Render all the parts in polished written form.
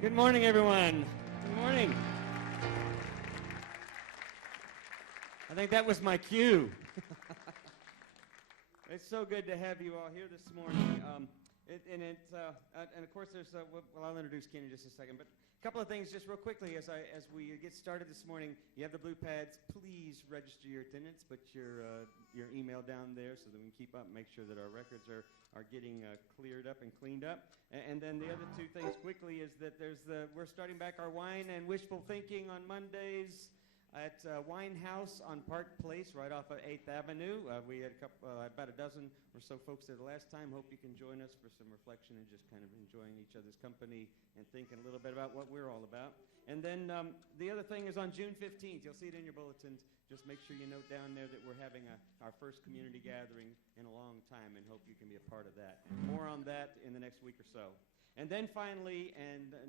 Good morning, everyone. Good morning. I think that was my cue. It's so good to have you all here this morning. And of course, there's I'll introduce Ken in just a second. But a couple of things, just real quickly, as we get started this morning. You have the blue pads. Please register your attendance. Put your email down there so that we can keep up and make sure that our records are getting cleared up and cleaned up. And then the other two things quickly is that we're starting back our wine and wishful thinking on Mondays at Wine House on Park Place, right off of 8th Avenue. We had about a dozen or so folks there the last time. Hope you can join us for some reflection and just kind of enjoying each other's company and thinking a little bit about what we're all about. And then the other thing is on June 15th, you'll see it in your bulletins. Just make sure you note down there that we're having our first community gathering in a long time, and hope you can be a part of that. More on that in the next week or so. And then finally,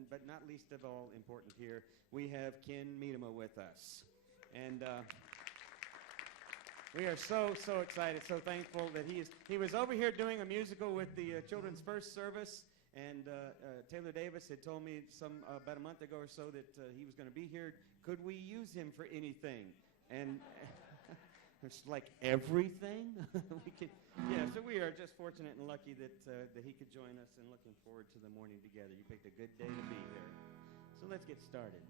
but not least of all important here, we have Ken Medema with us. And we are so excited, so thankful that he was over here doing a musical with the Children's First Service, and Taylor Davis had told me about a month ago or so that he was going to be here. Could we use him for anything? And it's like everything. So we are just fortunate and lucky that he could join us, and looking forward to the morning together. You picked a good day to be here. So let's get started.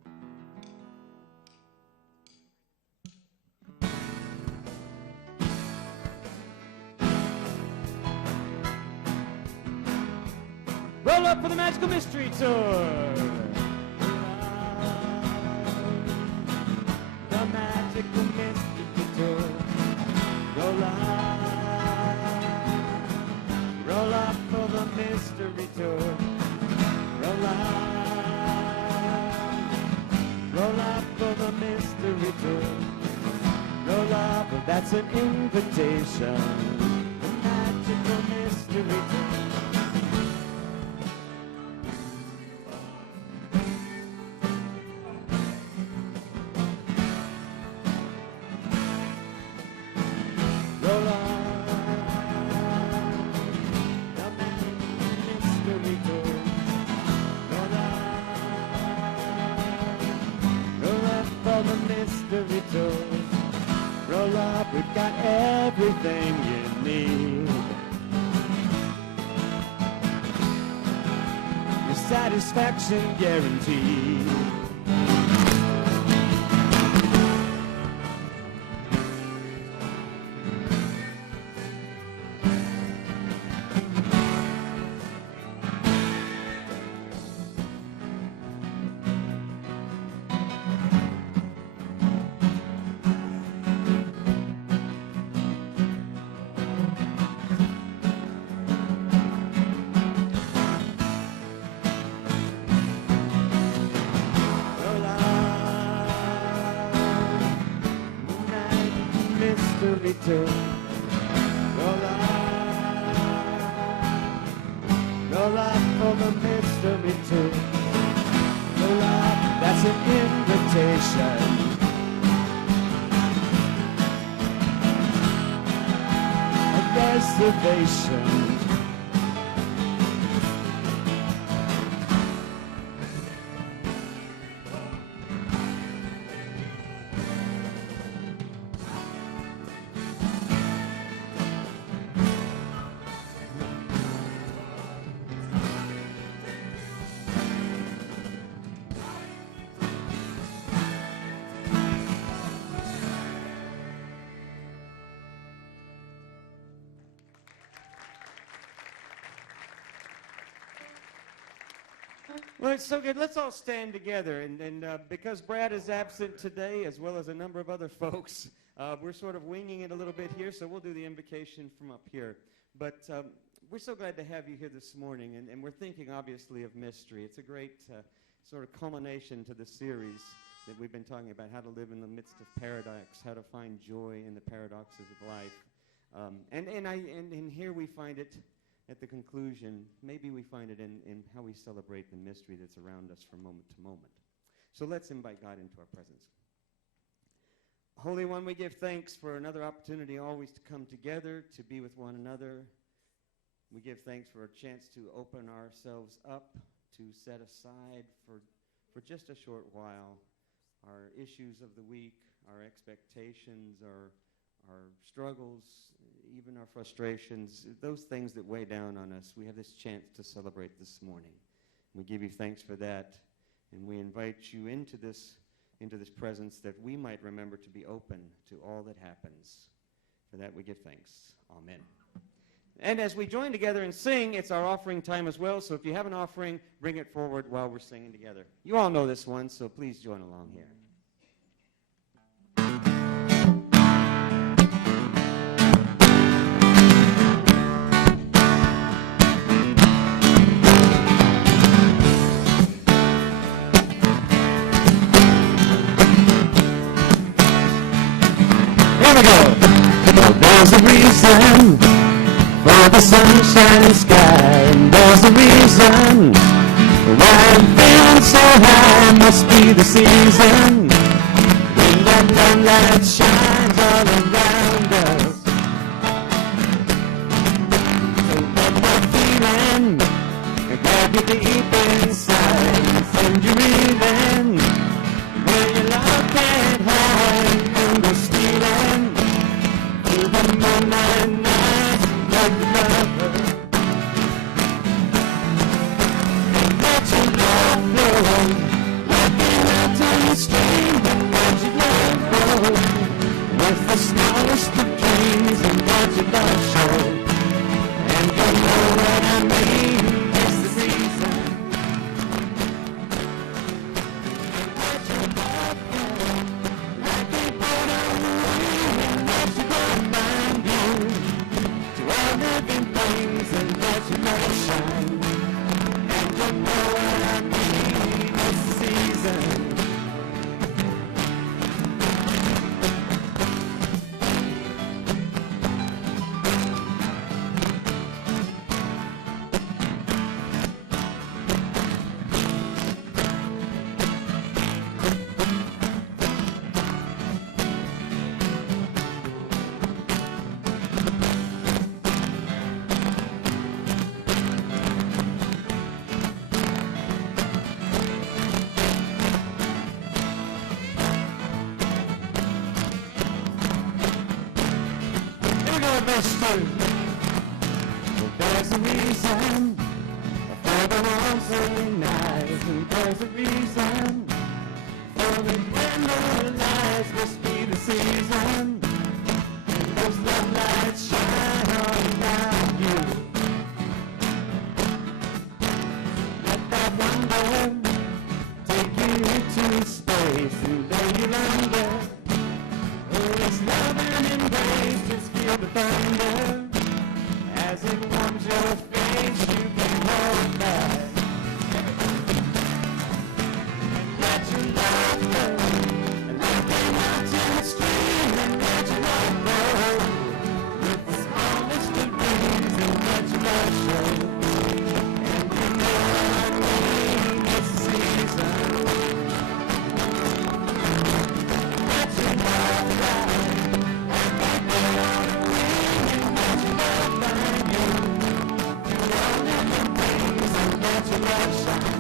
Roll up for the Magical Mystery Tour. The Magical Mystery Tour. Roll up for the Mystery Tour. Roll up for the Mystery Tour. Roll up, that's an invitation. The Magical Mystery Tour. Roll up, we've got everything you need. Your satisfaction guaranteed. Roll up for the mystery tour. Roll up, that's an invitation. A reservation. Well, it's so good. Let's all stand together. And because Brad is absent today, as well as a number of other folks, we're sort of winging it a little bit here, so we'll do the invocation from up here. But we're so glad to have you here this morning, and we're thinking, obviously, of mystery. It's a great sort of culmination to the series that we've been talking about, how to live in the midst of paradox, how to find joy in the paradoxes of life. And here we find it at the conclusion. Maybe we find it in how we celebrate the mystery that's around us from moment to moment. So let's invite God into our presence. Holy One, we give thanks for another opportunity always to come together, to be with one another. We give thanks for a chance to open ourselves up to set aside for just a short while our issues of the week, our expectations, our struggles, even our frustrations, those things that weigh down on us. We have this chance to celebrate this morning. We give you thanks for that, and we invite you into this presence that we might remember to be open to all that happens. For that we give thanks. Amen. And as we join together and sing, it's our offering time as well, so if you have an offering, bring it forward while we're singing together. You all know this one, so please join along here. There's a reason for the sunshine and sky, and there's a reason why I'm feeling so high. Must be the season when that love light shines all around us. So let that feeling grab you deep inside and send you reeling where your love can't hide and go stealing. The moonlight nights like the lover, and let your love flow like a mountain stream, and let your love grow with the smallest of dreams, and let your love show. And you know what I mean, it's the reason. And let your love flow like a boat on the wind, and let your love all living things, and let your light shine. And you know what I mean, it's the season. There's a reason for the warmth of the night, and there's a reason for the candle lights. Must be the season, and those love lights shine all around you. Let that wonder take you into space and lay you under. Oh, it's love and embrace, just feel the thunder. As it warms your face, you can hold back. And let your love flow, and let the mountain stream, and let your love grow with the smallest of dreams, and let your love show. And you know what I mean, it's the season. Let your love fly, like a bird on the wing, and let your love find you. Do all living things, and let your love shine.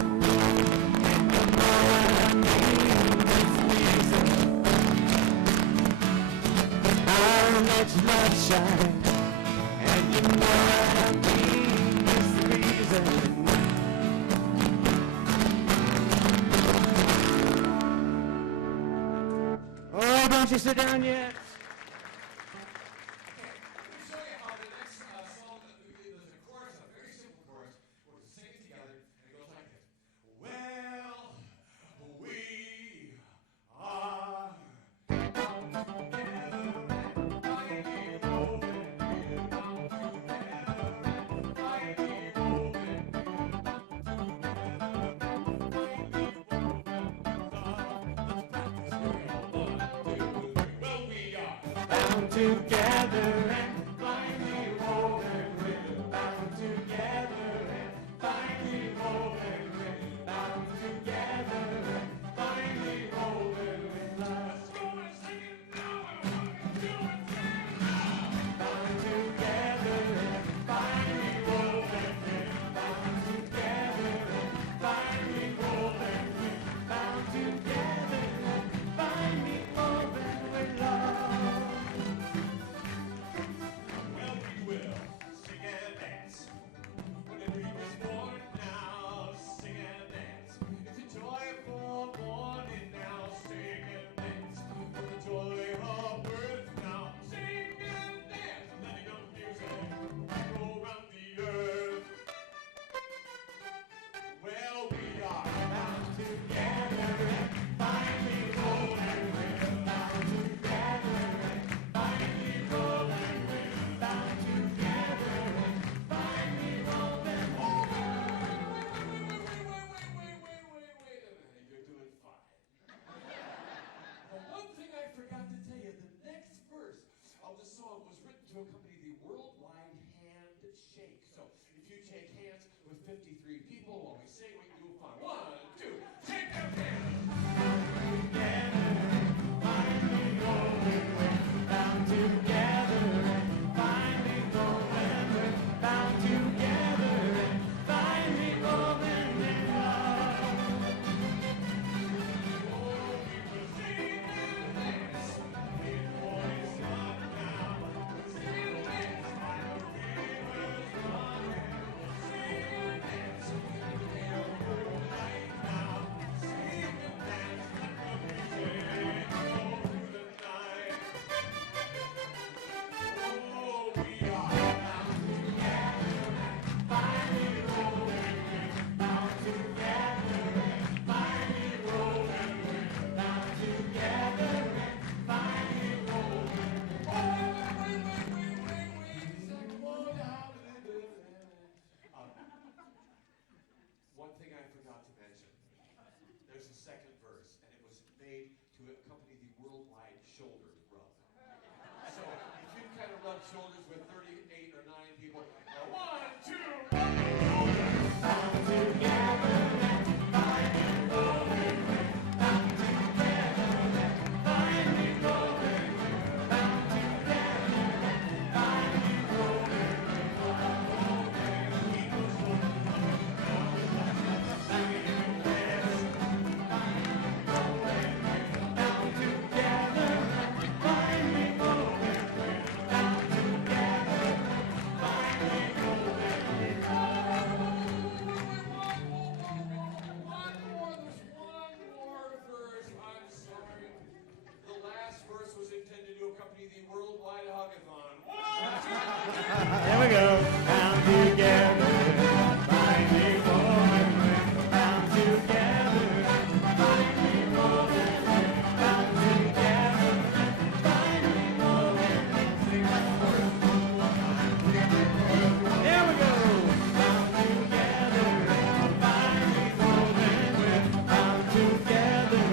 And you know what I mean, it's the reason. Oh, let your love shine. And you know what I mean, it's the reason. Oh, don't you sit down yet? Bound together and finally woven, we're bound together and finally woven, we're bound together and finally woven with love. Let's go and sing it now, I want to do it now. Bound together and finally woven, we're bound together and finally second verse, and it was made to accompany the worldwide shoulder rub. So if you kind of rub shoulders with 38 or 9 people, 1, 2, bound together and finally rolling with, bound together and finally rolling with, bound together and finally rolling with, rolling, Eagles rolling, banging in the west, finally rolling with, bound together and finally rolling with, bound together and finally rolling with. One more verse. I'm sorry. The last verse was intended to accompany the worldwide hugathon. 1, 2, 3. There we go. Bound together, finally rolling with, bound together, finally rolling with, bound together, finally rolling with. Sing that chorus. There we go. Bound together, finally rolling with, bound together,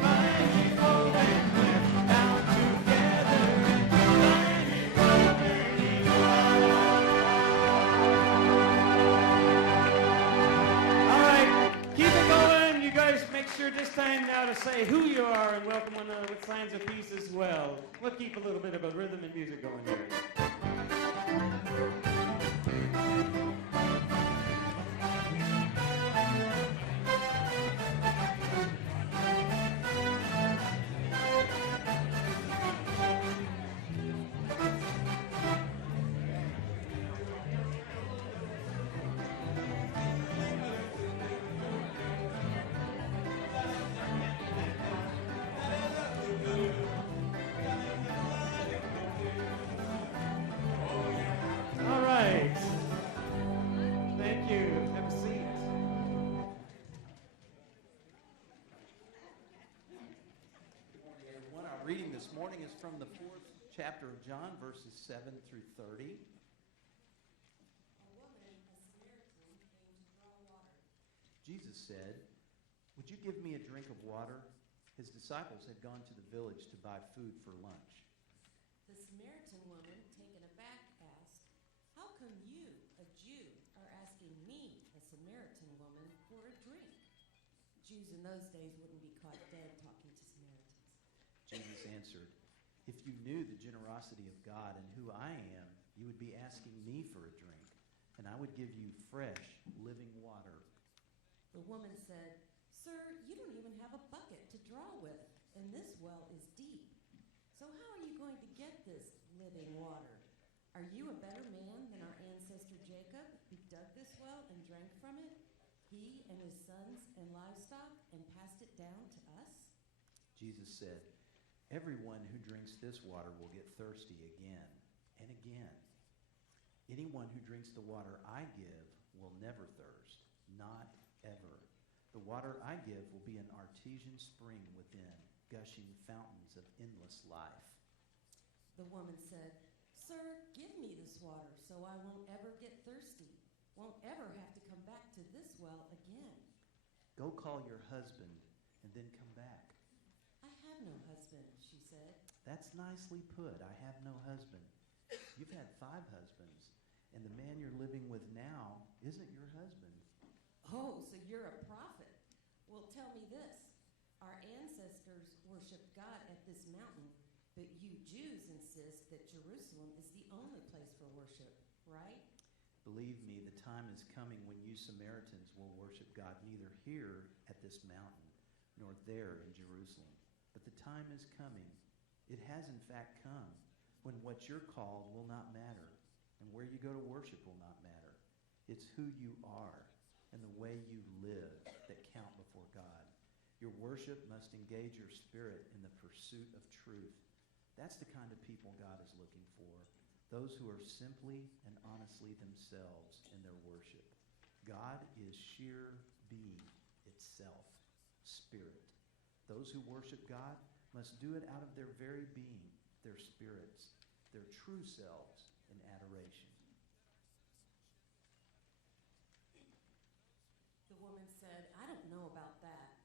finally rolling with, bound together, finally rolling. All right, keep it going. You guys make sure this time now to say who you are and welcome one another with signs of peace as well. We'll keep a little bit of a rhythm and music going here. All right. Thank you. Have a seat. Good morning, everyone. Our reading this morning is from the 4th chapter of John, verses 7 through 30. Jesus said, "Would you give me a drink of water?" His disciples had gone to the village to buy food for lunch. The Samaritan woman, taken aback, asked, "How come you, a Jew, are asking me, a Samaritan woman, for a drink?" Jews in those days wouldn't be caught dead talking to Samaritans. Jesus answered, "If you knew the generosity of God and who I am, you would be asking me for a drink, and I would give you fresh, living water." The woman said, "Sir, you don't even have a bucket to draw with, and this well is deep. So how are you going to get this living water? Are you a better man than our ancestor Jacob, who dug this well and drank from it, he and his sons and livestock, and passed it down to us?" Jesus said, "Everyone who drinks this water will get thirsty again and again. Anyone who drinks the water I give will never thirst, not ever. The water I give will be an artesian spring within, gushing fountains of endless life." The woman said, "Sir, give me this water so I won't ever get thirsty, won't ever have to come back to this well again." "Go call your husband and then come back." "I have no husband," she said. "That's nicely put. I have no husband. You've had 5 husbands, and the man you're living with now isn't your husband." "Oh, so you're a prophet. Well, tell me this. Our ancestors worshiped God at this mountain, but you Jews insist that Jerusalem is the only place for worship, right?" "Believe me, the time is coming when you Samaritans will worship God neither here at this mountain nor there in Jerusalem. But the time is coming. It has in fact come when what you're called will not matter, and where you go to worship will not matter. It's who you are and the way you live that count before God. Your worship must engage your spirit in the pursuit of truth. That's the kind of people God is looking for, those who are simply and honestly themselves in their worship. God is sheer being itself, spirit. Those who worship God must do it out of their very being, their spirits, their true selves in adoration." The woman said, "I don't know about that.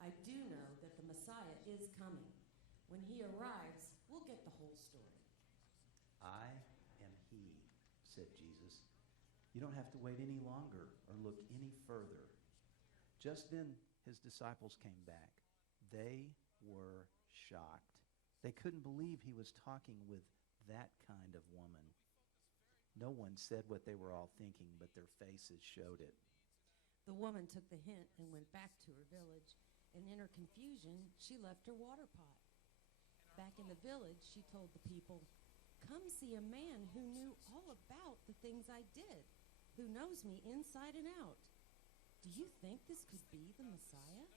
I I do know that the Messiah is coming. When he arrives, we'll get the whole story. I am he, said Jesus. You don't have to wait any longer or look any further. Just then his disciples came back. They were shocked. They couldn't believe he was talking with that kind of woman. No one said what they were all thinking, but their faces showed it. The woman took the hint and went back to her village, and in her confusion, she left her water pot. Back in the village, she told the people, "Come see a man who knew all about the things I did, who knows me inside and out. Do you think this could be the Messiah?"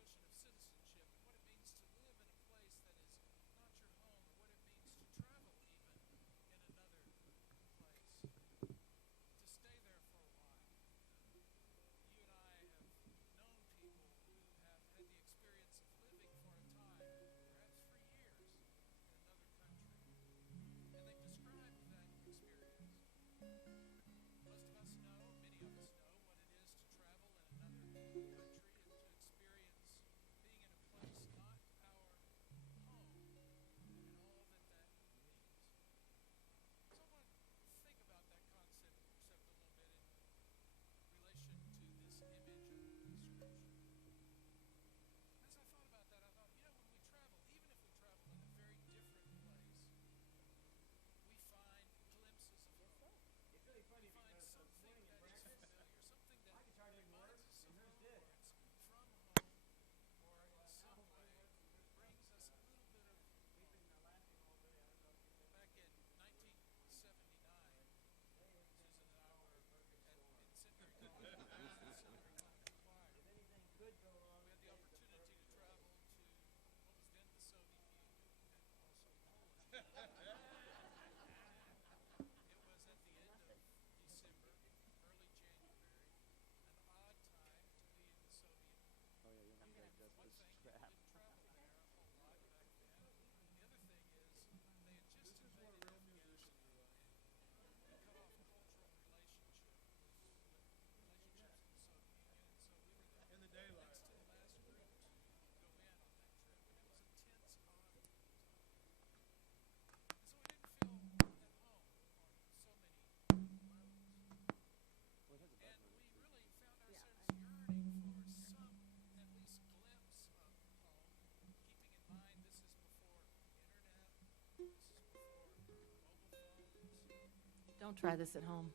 Don't try this at home.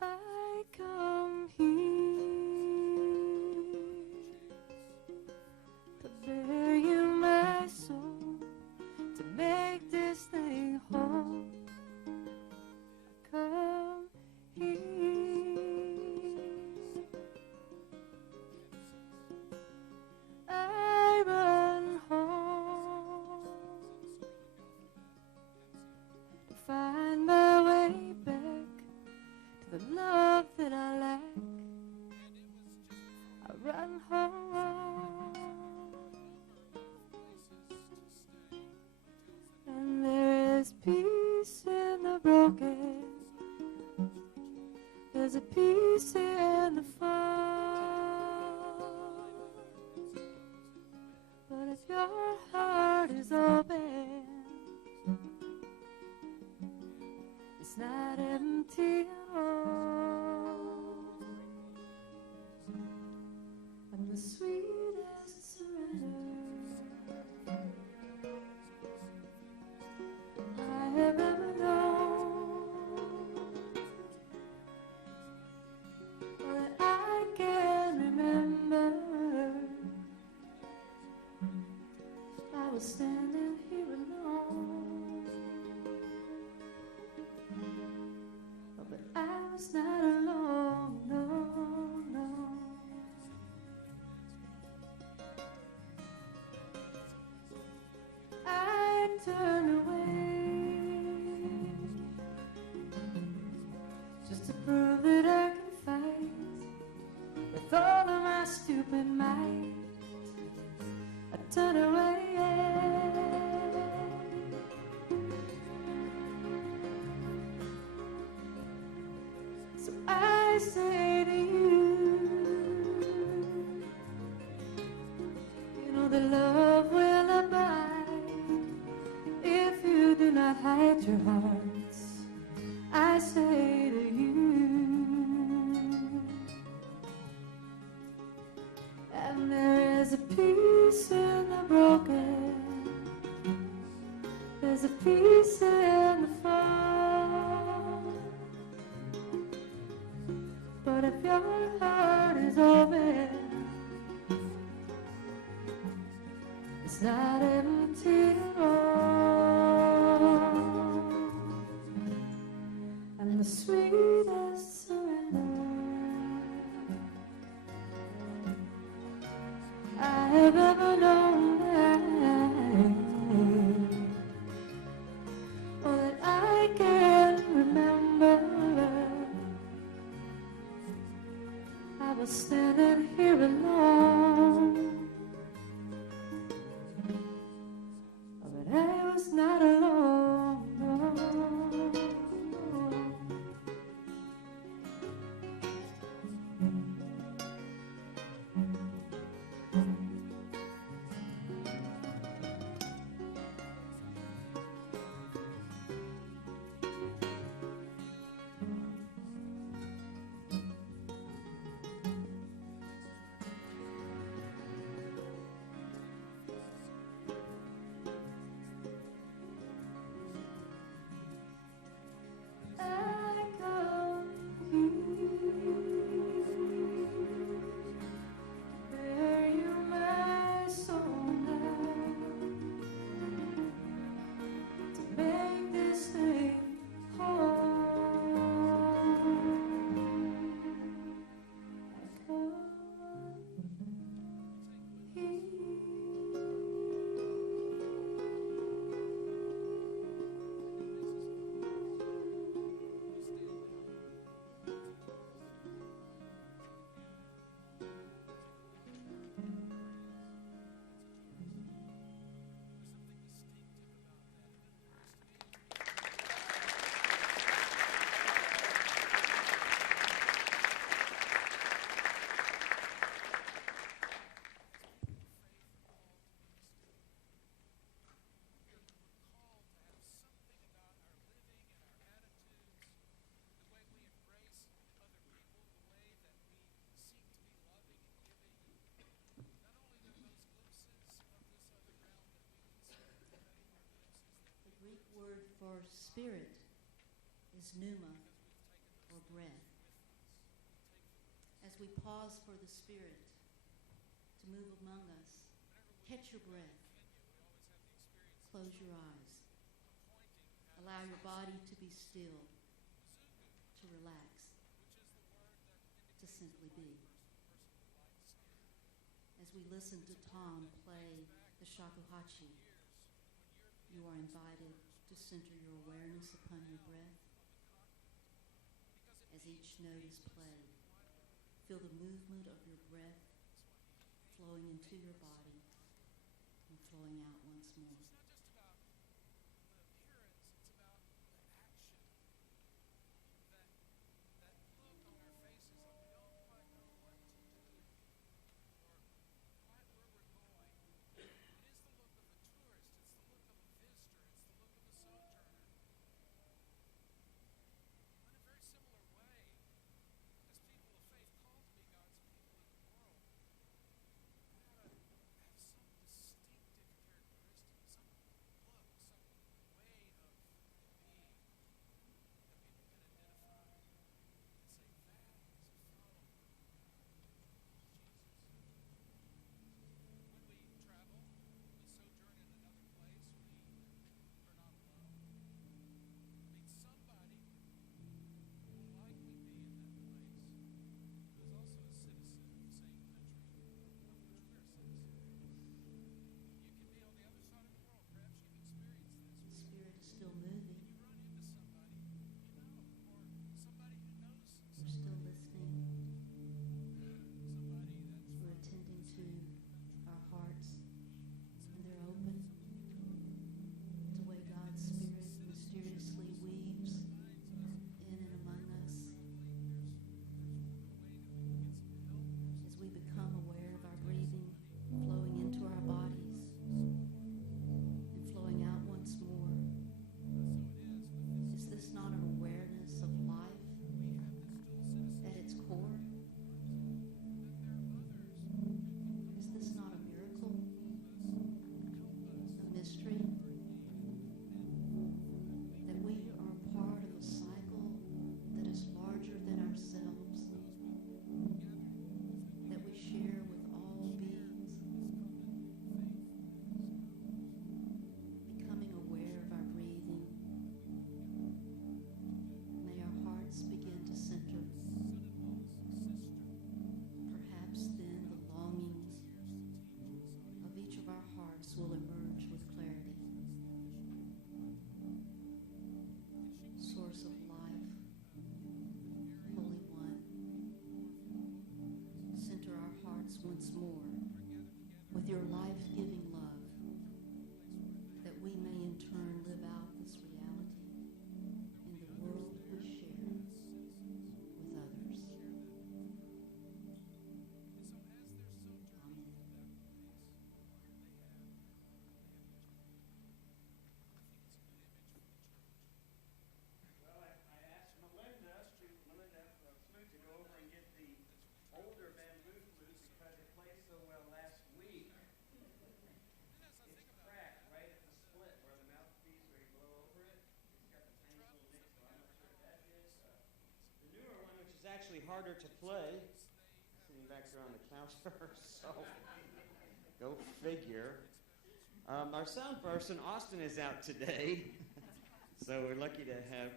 I come here to bear you my soul, to make this thing whole. I come here. I run home to find my way back to the love that I lack. I run home, and there is peace in the broken. There's a peace in the fall. But if your heart is open, it's not empty at all. And the sweetest surrender I have ever known, or that I can remember. I was standing here alone, but I was not alone, no, no. stupid mind, I turn away. So I say to you, you know the love will abide if you do not hide your hearts. I say to you, and there is a peace in the broken, there's a peace in the fall. But if your heart is open, it's not empty at all. And the sweetest surrender I have ever known, or that I can remember. I was standing here alone, but I was not alone. No. I come here, bear you my soul now, to make this thing whole. I come here. The Greek word for spirit is pneuma, or breath. As we pause for the Spirit to move among us, catch your breath. Close your eyes. Allow your body to be still, to relax, to simply be. As we listen to Tom play the shakuhachi, you are invited to center your awareness upon your breath. As each note is played, feel the movement of your breath flowing into your body and flowing out once more. us once more with your life-giving love, that we may in turn live out this reality in the world we share with others. Amen. Well, I asked Melinda Smoot to go over and get the older bamboo flute because it played so well last week. It's cracked right at the split where the mouthpiece, where you blow over it. It's got the tiny little nick, so I'm not sure what that is. The newer one, which is actually harder to play, sitting back there on the counter, so go figure. Our sound person, Austin, is out today. So we're lucky to have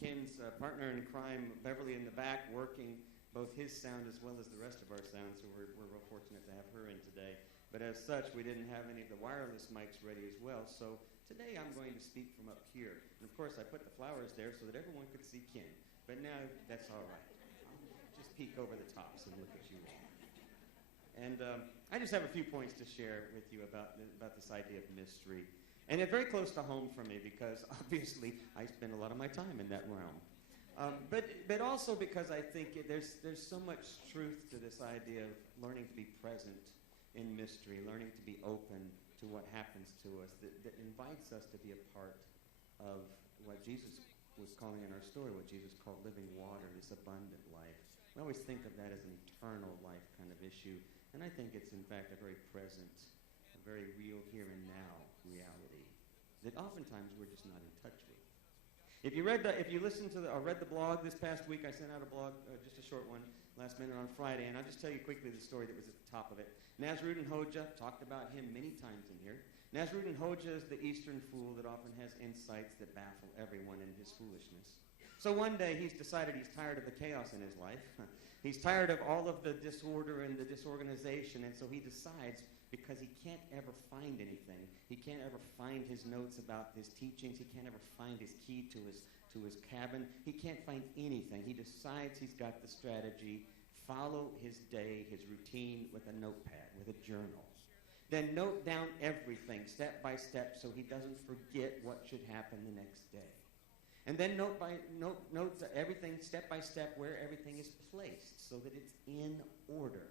Ken's partner in crime, Beverly, in the back, working both his sound as well as the rest of our sound. So we're real fortunate to have her in today. But as such, we didn't have any of the wireless mics ready as well. So today I'm going to speak from up here. And of course, I put the flowers there so that everyone could see Ken. But now that's all right. Just peek over the tops and look at you all. And I just have a few points to share with you about this idea of mystery. And it's very close to home for me because, obviously, I spend a lot of my time in that realm. But also because I think there's so much truth to this idea of learning to be present in mystery, learning to be open to what happens to us, that invites us to be a part of what Jesus was calling in our story, what Jesus called living water, this abundant life. We always think of that as an eternal life kind of issue, and I think it's, in fact, a very present, a very real here and now reality that oftentimes we're just not in touch with. If you listened to or read the blog this past week, I sent out a blog, just a short one, last minute on Friday, and I'll just tell you quickly the story that was at the top of it. Nasruddin Hoja, talked about him many times in here. Nasruddin Hoja is the Eastern fool that often has insights that baffle everyone in his foolishness. So one day he's decided he's tired of the chaos in his life. He's tired of all of the disorder and the disorganization, and so he decides, because he can't ever find anything, he can't ever find his notes about his teachings, he can't ever find his key to his cabin, he can't find anything. He decides he's got the strategy: follow his day, his routine with a notepad, with a journal. Then note down everything step by step so he doesn't forget what should happen the next day. And then note everything step by step where everything is placed so that it's in order.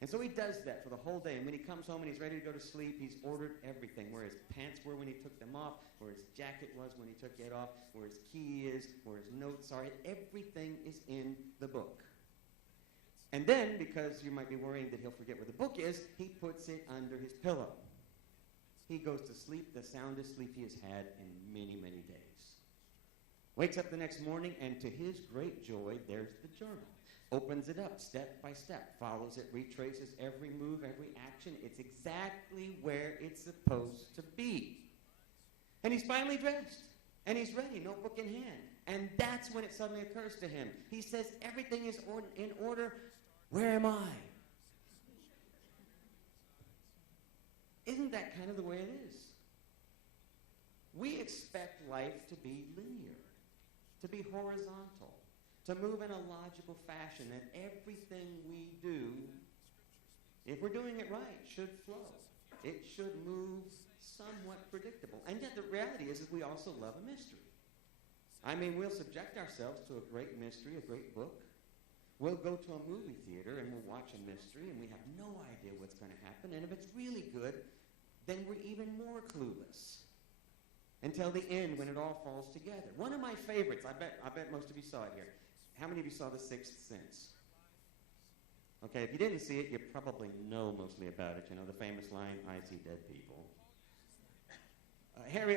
And so he does that for the whole day. And when he comes home and he's ready to go to sleep, he's ordered everything. Where his pants were when he took them off, where his jacket was when he took it off, where his key is, where his notes are. Everything is in the book. And then, because you might be worrying that he'll forget where the book is, he puts it under his pillow. He goes to sleep, the soundest sleep he has had in many, many days. Wakes up the next morning, and to his great joy, there's the journal. Opens it up step by step, follows it, retraces every move, every action. It's exactly where it's supposed to be. And he's finally dressed, and he's ready, notebook in hand. And that's when it suddenly occurs to him. He says, everything is in order. Where am I? Isn't that kind of the way it is? We expect life to be linear, to be horizontal, to move in a logical fashion, and everything we do, if we're doing it right, should flow. It should move somewhat predictable. And yet the reality is we also love a mystery. I mean, we'll subject ourselves to a great mystery, a great book. We'll go to a movie theater and we'll watch a mystery and we have no idea what's going to happen. And if it's really good, then we're even more clueless until the end when it all falls together. One of my favorites, I bet most of you saw it here. How many of you saw The Sixth Sense? Okay, if you didn't see it, you probably know mostly about it. You know, the famous line, I see dead people. Harry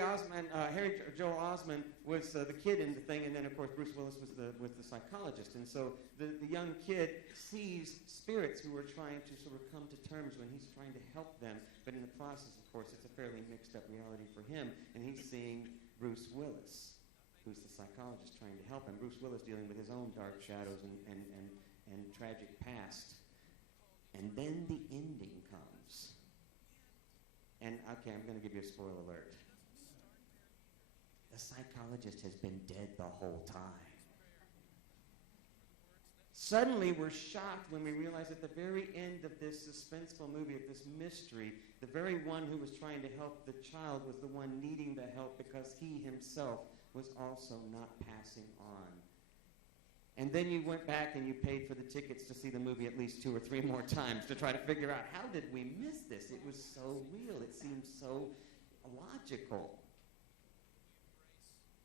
Joel Osment was the kid in the thing, and then, of course, Bruce Willis was the psychologist. And so the young kid sees spirits who are trying to sort of come to terms when he's trying to help them. But in the process, of course, it's a fairly mixed-up reality for him, and he's seeing Bruce Willis, who's the psychologist trying to help him. Bruce Willis dealing with his own dark shadows and tragic past. And then the ending comes. And, okay, I'm going to give you a spoiler alert. The psychologist has been dead the whole time. Suddenly, we're shocked when we realize at the very end of this suspenseful movie, of this mystery, the very one who was trying to help the child was the one needing the help because he himself was also not passing on. And then you went back and you paid for the tickets to see the movie at least 2 or 3 more times to try to figure out, how did we miss this? It was so real. It seemed so logical.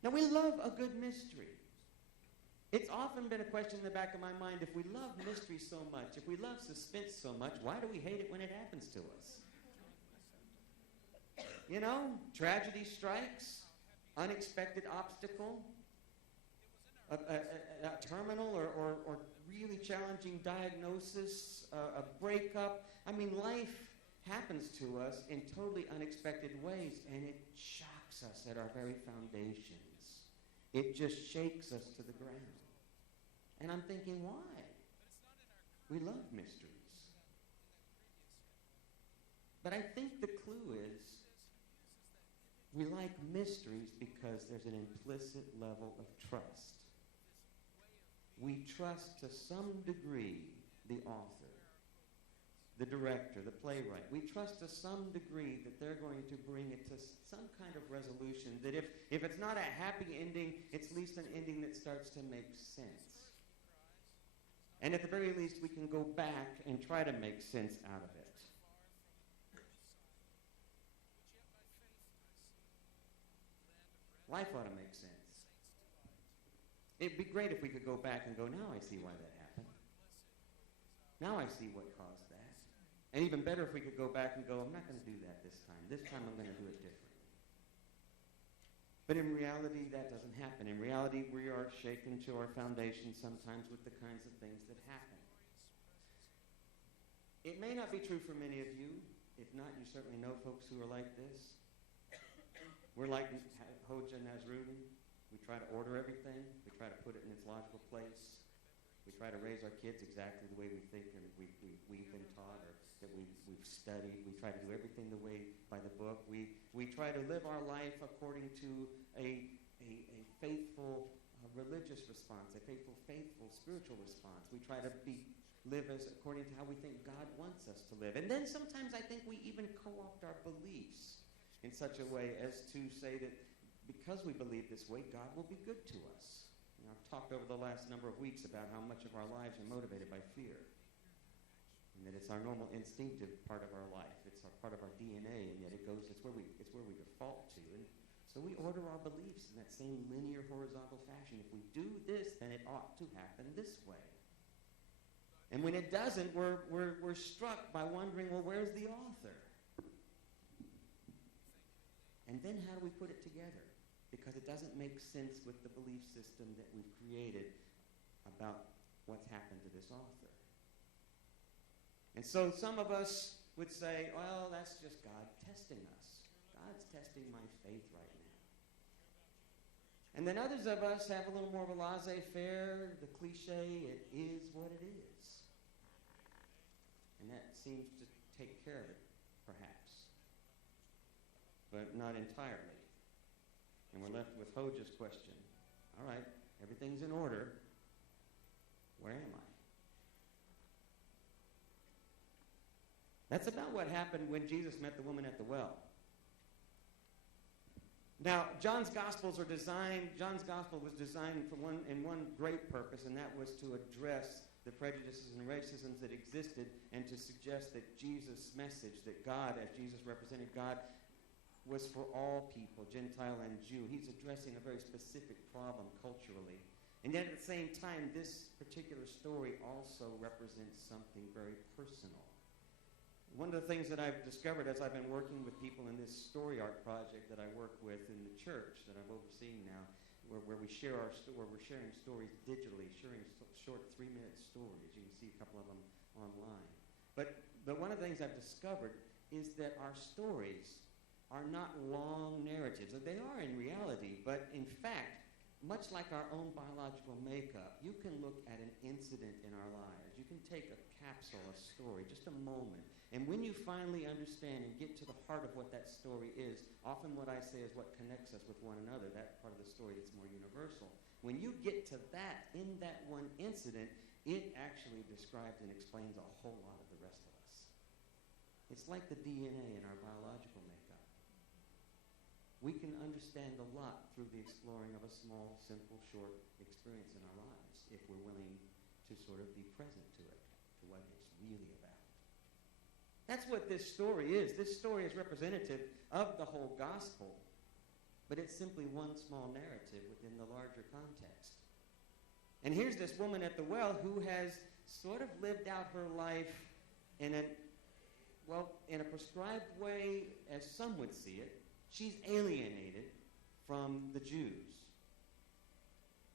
Now, we love a good mystery. It's often been a question in the back of my mind, if we love mystery so much, if we love suspense so much, why do we hate it when it happens to us? You know, tragedy strikes, unexpected obstacle, a terminal or really challenging diagnosis, a breakup. I mean, life happens to us in totally unexpected ways, and it shocks us at our very foundations. It just shakes us to the ground. And I'm thinking, why? We love mysteries. But I think the clue is we like mysteries because there's an implicit level of trust. We trust to some degree the author, the director, the playwright. We trust to some degree that they're going to bring it to some kind of resolution, that if it's not a happy ending, it's at least an ending that starts to make sense. And at the very least, we can go back and try to make sense out of it. Life ought to make sense. It'd be great if we could go back and go, now I see why that happened. Now I see what caused that. And even better if we could go back and go, I'm not going to do that this time. This time I'm going to do it differently. But in reality, that doesn't happen. In reality, we are shaken to our foundation sometimes with the kinds of things that happen. It may not be true for many of you. If not, you certainly know folks who are like this. We're like Hoja Nasruddin. We try to order everything. We try to put it in its logical place. We try to raise our kids exactly the way we think and we've been taught, or that we've studied. We try to do everything the way by the book. We try to live our life according to a faithful religious response, a faithful spiritual response. We try to live as according to how we think God wants us to live. And then sometimes I think we even co-opt our beliefs in such a way as to say that because we believe this way, God will be good to us. I've talked over the last number of weeks about how much of our lives are motivated by fear, and that it's our normal instinctive part of our life. It's part of our DNA, and yet it's where we default to. And so we order our beliefs in that same linear, horizontal fashion. If we do this, then it ought to happen this way. And when it doesn't, we're struck by wondering, well, where's the author? And then how do we put it together? Because it doesn't make sense with the belief system that we've created about what's happened to this author. And so some of us would say, well, that's just God testing us. God's testing my faith right now. And then others of us have a little more of a laissez-faire, the cliche, it is what it is. And that seems to take care of it, perhaps. But not entirely. And we're left with Hoja's question. All right, everything's in order. Where am I? That's about what happened when Jesus met the woman at the well. Now, John's gospel was designed for one great purpose, and that was to address the prejudices and racisms that existed and to suggest that Jesus' message, that God, as Jesus represented God, was for all people, Gentile and Jew. He's addressing a very specific problem culturally. And yet at the same time, this particular story also represents something very personal. One of the things that I've discovered as I've been working with people in this story art project that I work with in the church that I'm overseeing now, where we're sharing stories digitally, sharing short 3-minute stories. You can see a couple of them online. But one of the things I've discovered is that our stories are not long narratives. They are in reality, but in fact, much like our own biological makeup, you can look at an incident in our lives. You can take a capsule, a story, just a moment, and when you finally understand and get to the heart of what that story is, often what I say is what connects us with one another, that part of the story that's more universal. When you get to that in that one incident, it actually describes and explains a whole lot of the rest of us. It's like the DNA in our biological makeup. We can understand a lot through the exploring of a small, simple, short experience in our lives if we're willing to sort of be present to it, to what it's really about. That's what this story is. This story is representative of the whole gospel, but it's simply one small narrative within the larger context. And here's this woman at the well who has sort of lived out her life in a prescribed way, as some would see it. She's alienated from the Jews,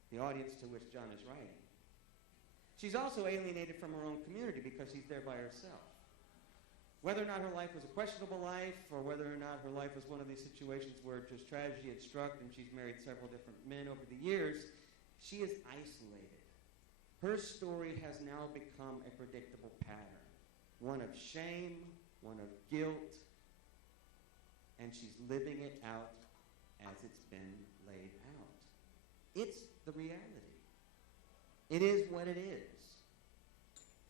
the audience to which John is writing. She's also alienated from her own community because she's there by herself. Whether or not her life was a questionable life, or whether or not her life was one of these situations where just tragedy had struck and she's married several different men over the years, she is isolated. Her story has now become a predictable pattern, one of shame, one of guilt, and she's living it out as it's been laid out. It's the reality. It is what it is.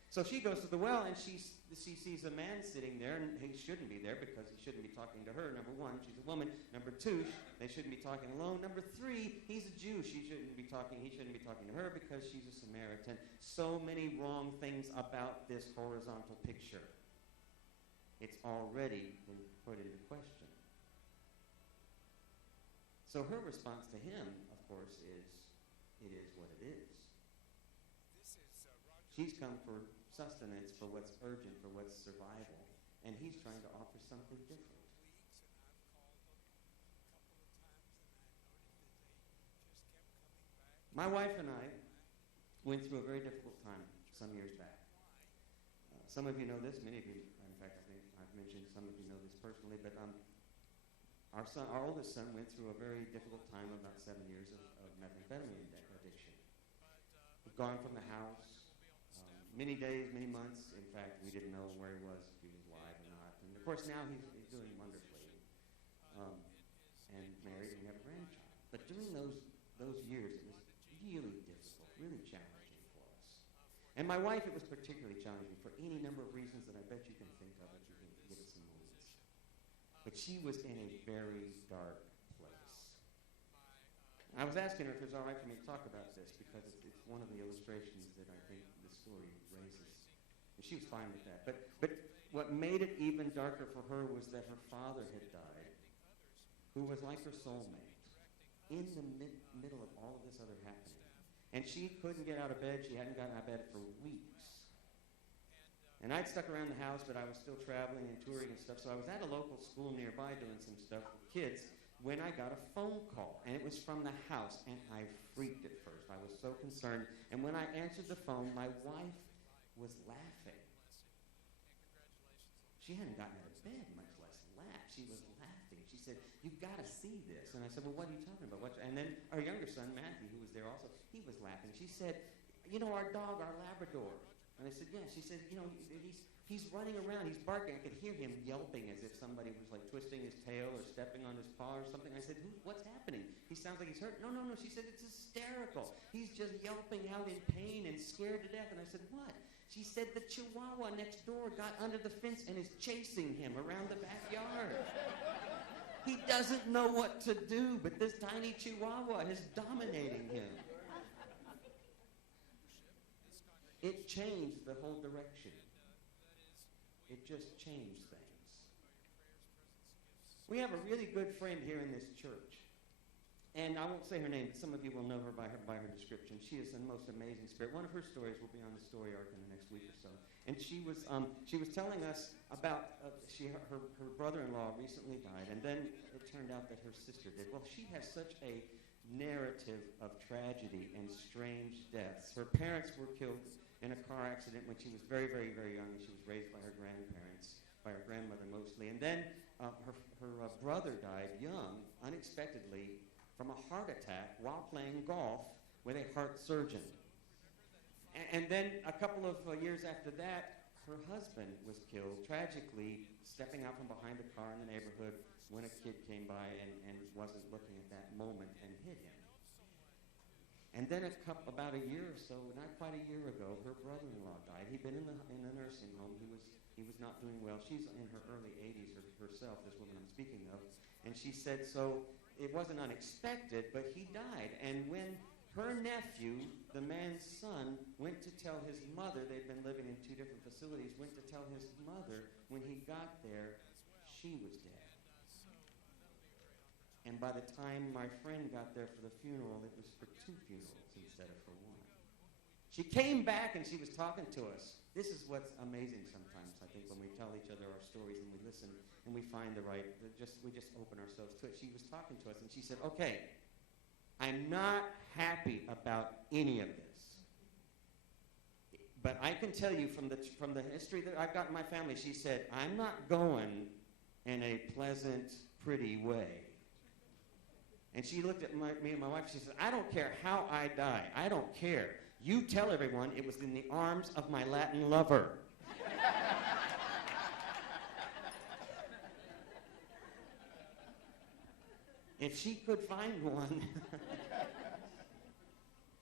So she goes to the well, and she sees a man sitting there, and he shouldn't be there because he shouldn't be talking to her. Number one, she's a woman. Number two, they shouldn't be talking alone. Number three, he's a Jew. He shouldn't be talking to her because she's a Samaritan. So many wrong things about this horizontal picture. It's already been put into question. So her response to him, of course, is, it is what it is. She's come for sustenance, for what's urgent, for what's survival, and he's trying to offer something different. My wife and I went through a very difficult time some years back. Some of you know this, many of you, in fact, I think I've mentioned some of you know this personally, but our oldest son went through a very difficult time, about 7 years of methamphetamine addiction. He'd gone from the house, many days, many months. In fact, we didn't know where he was, if he was alive or not. And of course, now he's doing wonderfully, and married, and we have a grandchild. But during those years, it was really difficult, really challenging for us. And my wife, it was particularly challenging for any number of reasons that I bet you can think of if you can give it some moments. But she was in a very dark place. I was asking her if it was all right for me to talk about this because it's one of the illustrations that I think the story raises. And she was fine with that. But what made it even darker for her was that her father had died, who was like her soulmate, in the middle of all of this other happening. And she couldn't get out of bed. She hadn't gotten out of bed for weeks. And I'd stuck around the house, but I was still traveling and touring and stuff. So I was at a local school nearby doing some stuff with kids when I got a phone call. And it was from the house, and I freaked at first. I was so concerned. And when I answered the phone, my wife was laughing. She hadn't gotten out of bed, much less laugh. She was laughing. She said, "You've got to see this." And I said, "Well, what are you talking about?" And then our younger son, Matthew, who was there also, he was laughing. She said, "You know, our dog, our Labrador." And I said, "Yeah." She said, "You know, he's running around. He's barking. I could hear him yelping as if somebody was like twisting his tail or stepping on his paw or something." I said, "What's happening? He sounds like he's hurt." No. She said, "It's hysterical. He's just yelping out in pain and scared to death." And I said, "What?" She said, "The Chihuahua next door got under the fence and is chasing him around the backyard. He doesn't know what to do, but this tiny Chihuahua is dominating him." It changed the whole direction. It just changed things. We have a really good friend here in this church. And I won't say her name, but some of you will know her by her description. She is the most amazing spirit. One of her stories will be on the story arc in the next week or so. And she was telling us about her brother-in-law recently died, and then it turned out that her sister did. Well, she has such a narrative of tragedy and strange deaths. Her parents were killed in a car accident when she was very, very, very young, and she was raised by her grandparents, by her grandmother mostly. And then her brother died young, unexpectedly, from a heart attack while playing golf with a heart surgeon. And then a couple of years after that, her husband was killed, tragically stepping out from behind a car in the neighborhood when a kid came by and wasn't looking at that moment and hit him. And then about a year or so, not quite a year ago, her brother-in-law died. He'd been in a nursing home. He was not doing well. She's in her early 80s herself, this woman I'm speaking of. And she said, so it wasn't unexpected, but he died. And when her nephew, the man's son, went to tell his mother, they'd been living in 2 different facilities, went to tell his mother, when he got there, she was dead. And by the time my friend got there for the funeral, it was for 2 funerals instead of for 1. She came back and she was talking to us. This is what's amazing sometimes, I think, when we tell each other our stories and we listen and we find we just open ourselves to it. She was talking to us and she said, okay, I'm not happy about any of this. But I can tell you from the history that I've got in my family, she said, I'm not going in a pleasant, pretty way. And she looked at me and my wife. She said, I don't care how I die. I don't care. You tell everyone it was in the arms of my Latin lover. If she could find one.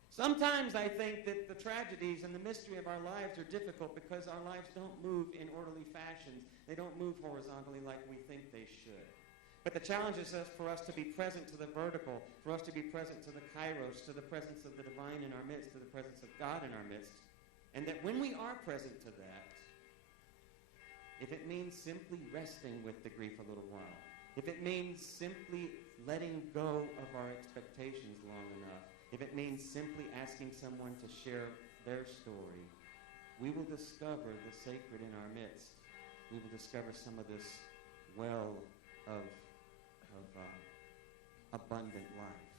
Sometimes I think that the tragedies and the mystery of our lives are difficult because our lives don't move in orderly fashions. They don't move horizontally like we think they should. But the challenge is for us to be present to the vertical, for us to be present to the kairos, to the presence of the divine in our midst, to the presence of God in our midst. And that when we are present to that, if it means simply resting with the grief a little while, if it means simply letting go of our expectations long enough, if it means simply asking someone to share their story, we will discover the sacred in our midst. We will discover some of this well of abundant life.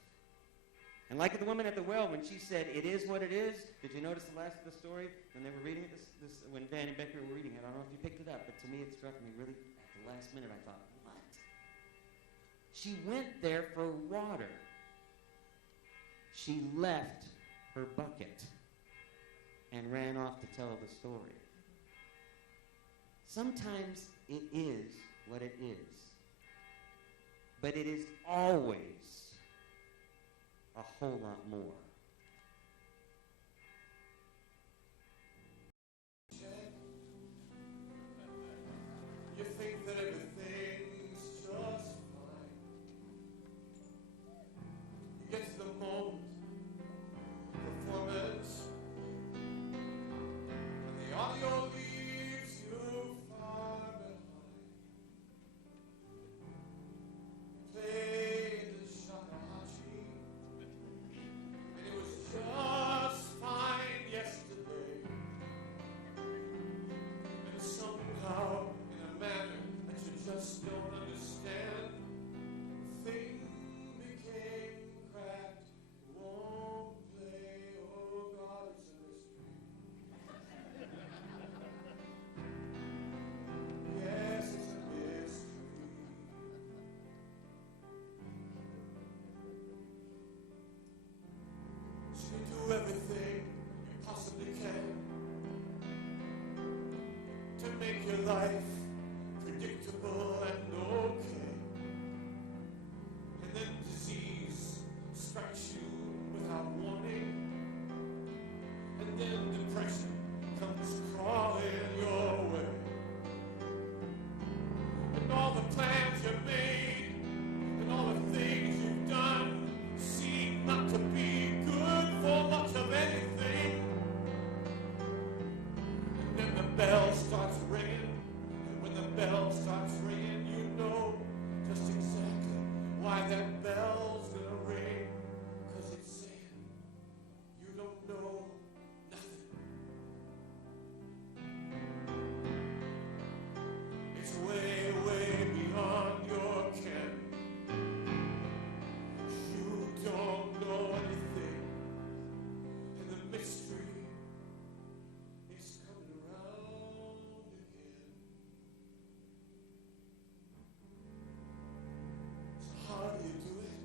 And like the woman at the well, when she said, it is what it is, did you notice the last of the story? When they were reading it, when Van and Becker were reading it, I don't know if you picked it up, but to me it struck me really at the last minute. I thought, what? She went there for water. She left her bucket and ran off to tell the story. Sometimes it is what it is. But it is always a whole lot more. You think that everything's just fine. You get to the moment, performance, and the audio leaves you far behind. Played the shakuhachi, and it was just fine yesterday. And somehow, in a manner that you just don't understand, the thing became cracked. It won't play. Oh God, it's a mystery. Yes, it's a mystery. So you do everything you possibly can to make your life predictable and okay. And then disease strikes you without warning. And then depression comes crawling your way. And all the plans you made and all the things you've done seem not to be good for much of anything. And then the bell starts ringing, and when the bell starts ringing, you know just exactly why that bell's gonna ring. 'Cause it's saying you don't know nothing. It's way, way beyond your ken. You don't know anything, and the mystery is coming around again. So how do you do it?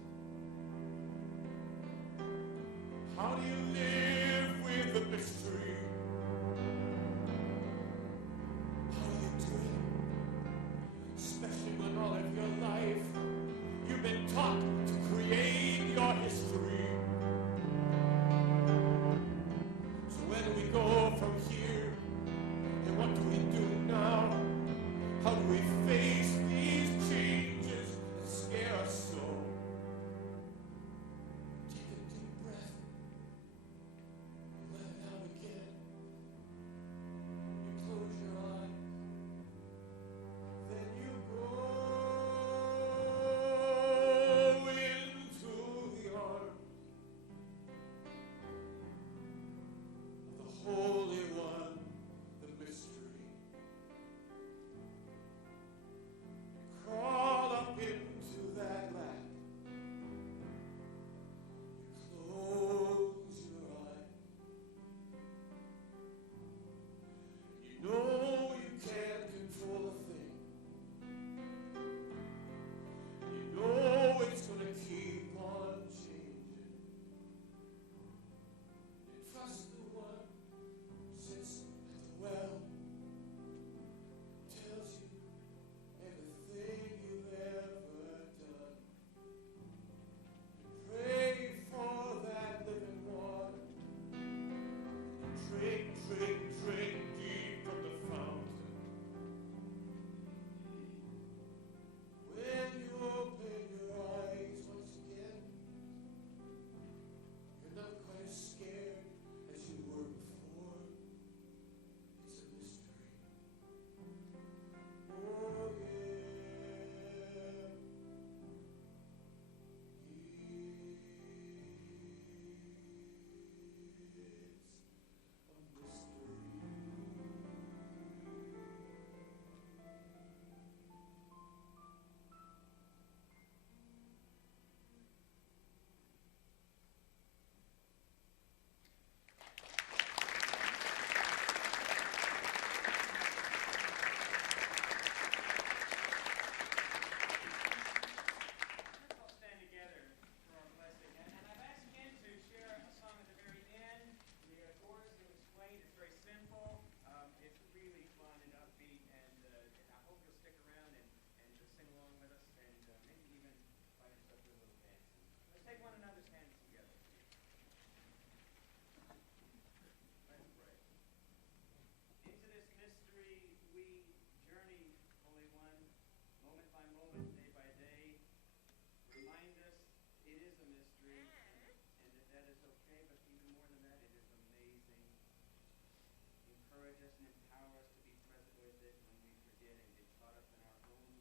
us and empower us to be present with it when we forget and get caught up in our own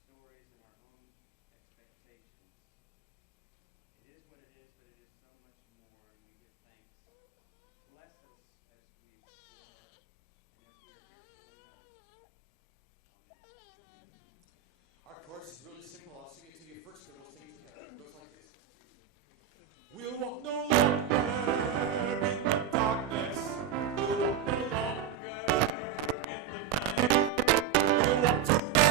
stories and our own expectations. It is what it is, but it is so much more, and we give thanks. Bless us as we explore and as we are here for one another. Amen. Our chorus is really simple. I'll sing it to you first, and we'll sing it together. It goes like this. We'll walk no longer in the darkness. We'll walk no longer in the night. We'll walk together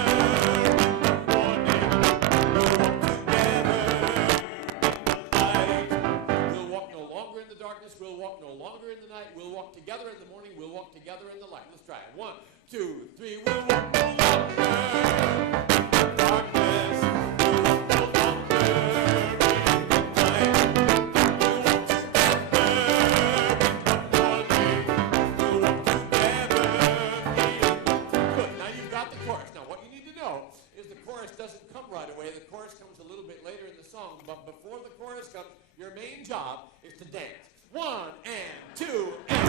in the morning. We'll walk together in the light. We'll walk no longer in the darkness. We'll walk no longer in the night. We'll walk together in the morning. We'll walk together in the light. Let's try it. 1, 2, 3. We'll walk no longer in the darkness. We'll walk no longer in the night. We'll walk together in the morning. We'll walk together in the... Good. Now you've got the chorus. Now what you need to know is the chorus doesn't come right away. The chorus comes a little bit later in the song. But before the chorus comes, your main job is to dance. 1 and 2 and...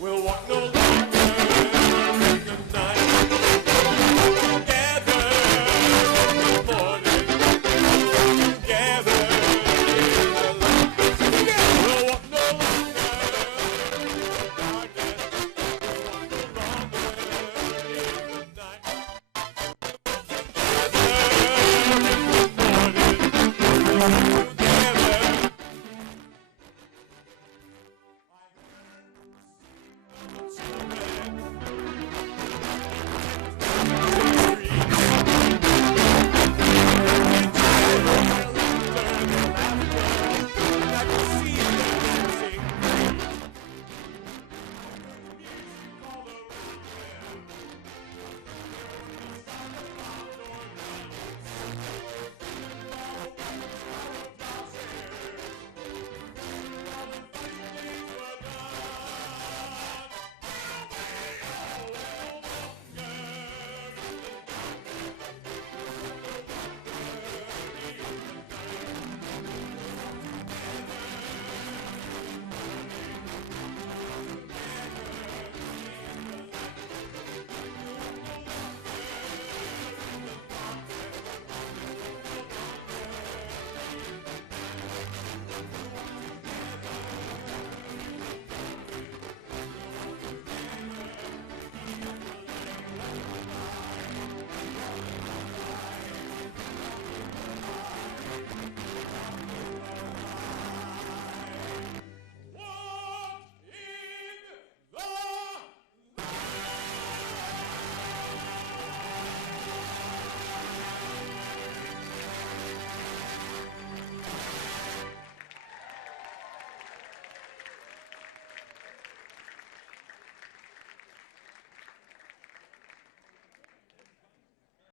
We'll walk no longer in the night. Together in the morning. Together in the light. We'll walk no longer in the darkness. We'll walk no longer in the night. Together in the morning.